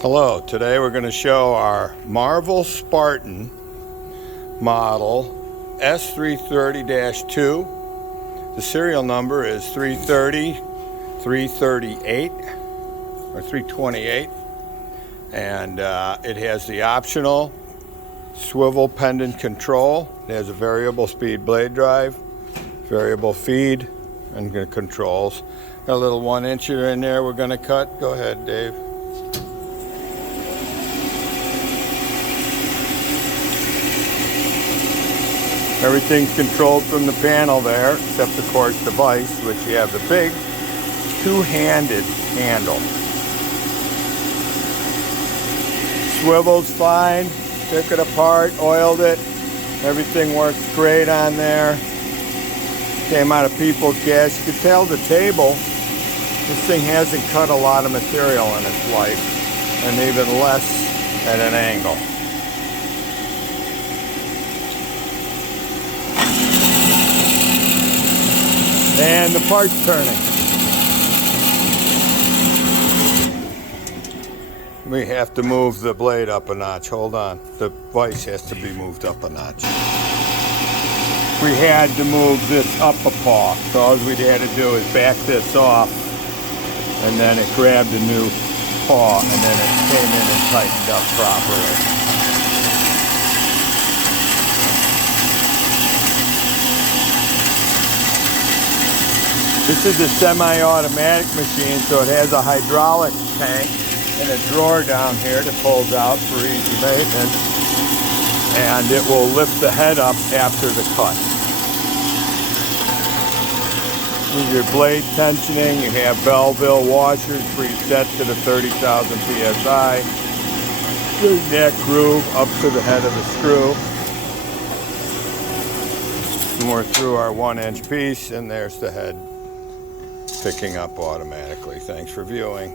Hello, today we're going to show our Movable Spartan model S330-2. The serial number is 330, 338, or 328, and it has the optional swivel pendant control. It has a variable speed blade drive, variable feed, and controls. Got a little 1-incher in there we're going to cut. Go ahead, Dave. Everything's controlled from the panel there, except of course the vise, which you have the big two-handed handle. Swivel's fine, took it apart, oiled it, everything works great on there. Came out of people's gas. You can tell the table, this thing hasn't cut a lot of material in its life, and even less at an angle. And the part's turning. We have to move the blade up a notch. Hold on. The vise has to be moved up a notch. We had to move this up a paw. So all we had to do is back this off, and then it grabbed a new paw, and then it came in and tightened up properly. This is a semi-automatic machine, so it has a hydraulic tank and a drawer down here that pulls out for easy maintenance, and it will lift the head up after the cut. With your blade tensioning, you have Belleville washers preset to the 30,000 psi. Bring that groove up to the head of the screw. And we're through our 1-inch piece, and there's the head picking up automatically. Thanks for viewing.